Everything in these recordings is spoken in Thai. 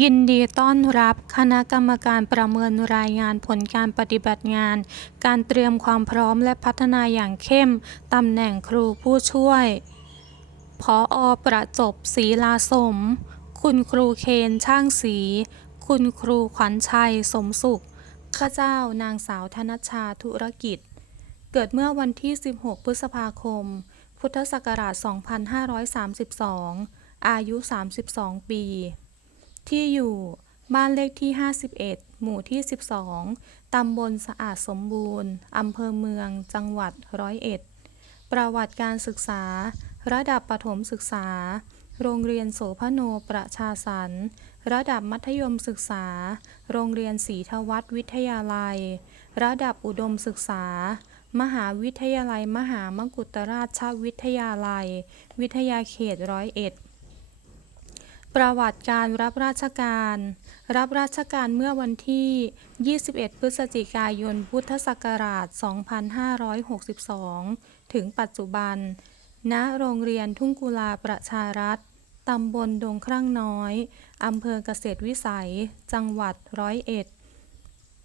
ยินดีต้อนรับคณะกรรมการประเมินรายงานผลการปฏิบัติงาน การเตรียมความพร้อมและพัฒนาอย่างเข้ม ตำแหน่งครูผู้ช่วย พออประจบศรีลาสม คุณครูเคนช่างศรี คุณครูขวัญชัยสมสุข ข้าเจ้านางสาวธนชชาธุรกิจ เกิดเมื่อวันที่ 16 พฤษภาคม พุทธศักราช 2532 อายุ 32 ปี ที่อยู่บ้านเลขที่ 51 หมู่ที่ 12 ตำบลสะอาดสมบูรณ์ อำเภอเมือง จังหวัดร้อยเอ็ด ประวัติการศึกษา ระดับประถมศึกษา โรงเรียนโสพโนประชาสรรค์ระดับมัธยมศึกษา โรงเรียนศรีทวัฒวิทยาลัย ระดับอุดมศึกษา มหาวิทยาลัย มหามกุฏราชวิทยาลัย วิทยาเขตร้อยเอ็ด ประวัติการรับราชการ รับราชการเมื่อวันที่ 21 พฤศจิกายน พุทธศักราช 2562 ถึงปัจจุบัน ณ โรงเรียนทุ่งกุลาประชารัฐ ตำบลดงครั่งน้อย อำเภอเกษตรวิสัย จังหวัดร้อยเอ็ด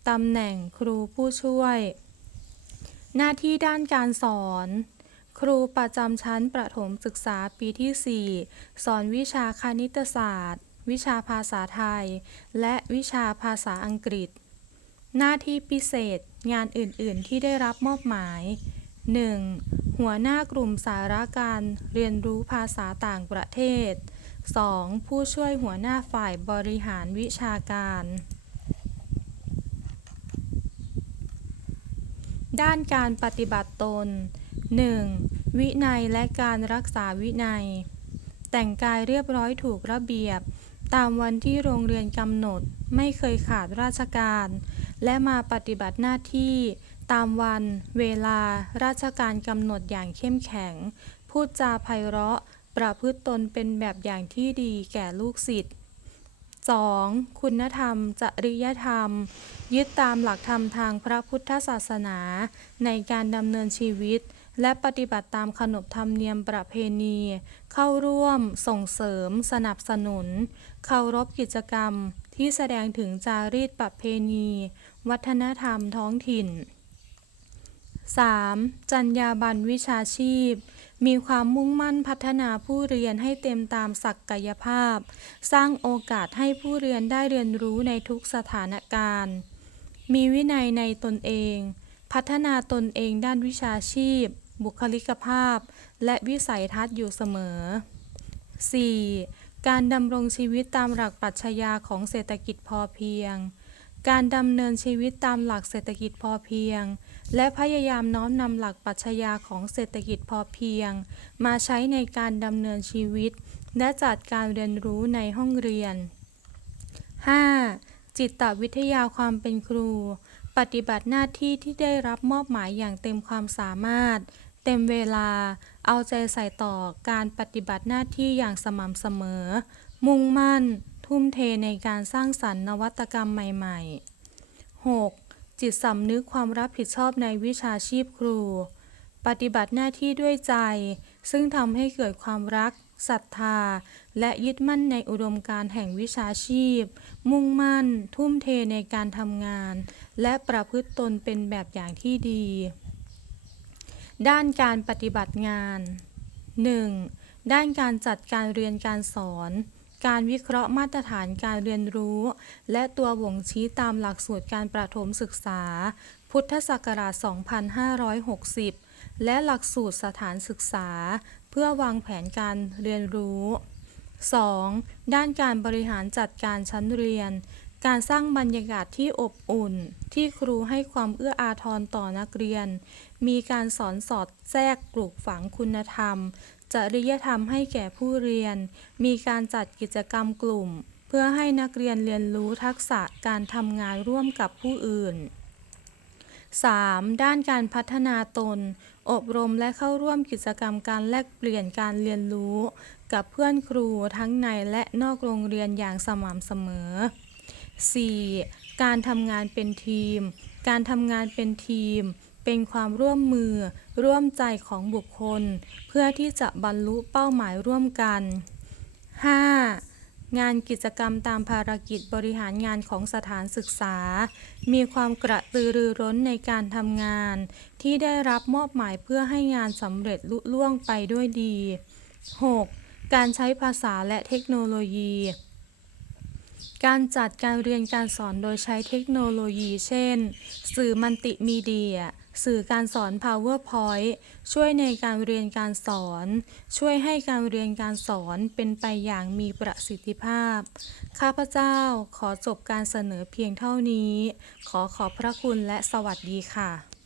ตำแหน่งครูผู้ช่วย หน้าที่ด้านการสอน ครูประจำชั้นประถมศึกษาปีที่ 4 สอนวิชาคณิตศาสตร์ วิชาภาษาไทย และวิชาภาษาอังกฤษ หน้าที่พิเศษงานอื่น ๆ ที่ได้รับมอบหมาย 1. หัวหน้ากลุ่มสาระการเรียนรู้ภาษาต่างประเทศ 2. ผู้ช่วยหัวหน้าฝ่ายบริหารวิชาการ ด้านการปฏิบัติตน 1. วินัยและการรักษาวินัย แต่งกายเรียบร้อยถูกระเบียบ ตามวันที่โรงเรียนกำหนด ไม่เคยขาดราชการ และมาปฏิบัติหน้าที่ ตามวันเวลาราชการกำหนดอย่างเข้มแข็ง พูดจาไพเราะ ประพฤติตนเป็นแบบอย่างที่ดีแก่ลูกศิษย์ 2. คุณธรรม จริยธรรม ยึดตามหลักธรรมทางพระพุทธศาสนา ในการดำเนินชีวิต และปฏิบัติตามขนบธรรมเนียมประเพณี เข้าร่วม ส่งเสริม สนับสนุน เคารพกิจกรรม ที่แสดงถึงจารีตประเพณี วัฒนธรรมท้องถิ่น 3. จรรยาบรรวิชาชีพ มีความมุ่งมั่นพัฒนาผู้เรียนให้เต็มตามศักยภาพ สร้างโอกาสให้ผู้เรียนได้เรียนรู้ในทุกสถานการณ์ มีวินัยในตนเอง พัฒนาตนเองด้านวิชาชีพ บุคลิกภาพ และวิสัยทัศน์อยู่เสมอ 4. การดำรงชีวิตตามหลักปรัชญาของเศรษฐกิจพอเพียง การดำเนินชีวิตตามหลักเศรษฐกิจพอเพียง และพยายามน้อมนำหลักปรัชญาของเศรษฐกิจพอเพียง มาใช้ในการดำเนินชีวิต และจัดการเรียนรู้ในห้องเรียน 5. จิตวิทยาความเป็นครู ปฏิบัติหน้าที่ที่ได้รับมอบหมายอย่างเต็มความสามารถ เต็มเวลา เอาใจใส่ต่อการปฏิบัติหน้าที่อย่างสม่ำเสมอ มุ่งมั่น ทุ่มเทในการสร้างสรรค์นวัตกรรมใหม่ ๆ 6. จิตสำนึกความรับผิดชอบในวิชาชีพครู ปฏิบัติหน้าที่ด้วยใจ ซึ่งทำให้เกิดความรักศรัทธา และยึดมั่นในอุดมการแห่งวิชาชีพ มุ่งมั่น ทุ่มเทในการทำงาน และประพฤติตนเป็นแบบอย่างที่ดี ด้านการปฏิบัติงาน 1. ด้านการจัดการเรียนการสอน การวิเคราะห์มาตรฐานการเรียนรู้ และตัวบ่งชี้ตามหลักสูตรการประถมศึกษา พุทธศักราช 2560 และหลักสูตรสถานศึกษา เพื่อวางแผนการเรียนรู้ 2. ด้านการบริหารจัดการชั้นเรียน การสร้างบรรยากาศที่อบอุ่น ที่ครูให้ความเอื้ออาทรต่อนักเรียน มีการสอนสอดแทรกปลูกฝังคุณธรรม จริยธรรมให้แก่ผู้เรียน มีการจัดกิจกรรมกลุ่ม เพื่อให้นักเรียนเรียนรู้ทักษะการทำงานร่วมกับผู้อื่น 3. ด้านการพัฒนาตน อบรมและเข้าร่วมกิจกรรมการแลกเปลี่ยนการเรียนรู้ กับเพื่อนครูทั้งในและนอกโรงเรียนอย่างสม่ำเสมอ 4. การทำงานเป็นทีม การทำงานเป็นทีม เป็นความร่วมมือ ร่วมใจของบุคคล เพื่อที่จะบรรลุเป้าหมายร่วมกัน 5. งานกิจกรรมตามภารกิจบริหารงานของสถานศึกษา มีความกระตือรือร้นในการทำงาน ที่ได้รับมอบหมายเพื่อให้งานสำเร็จลุล่วงไปด้วยดี 6. การใช้ภาษาและเทคโนโลยี การจัดการเรียนการสอนโดยใช้เทคโนโลยี เช่น สื่อมัลติมีเดีย สื่อการสอน PowerPoint ช่วยในการเรียนการสอน ช่วยให้การเรียนการสอนเป็นไปอย่างมีประสิทธิภาพ ข้าพเจ้าขอจบการเสนอเพียงเท่านี้ ขอขอบพระคุณและสวัสดีค่ะ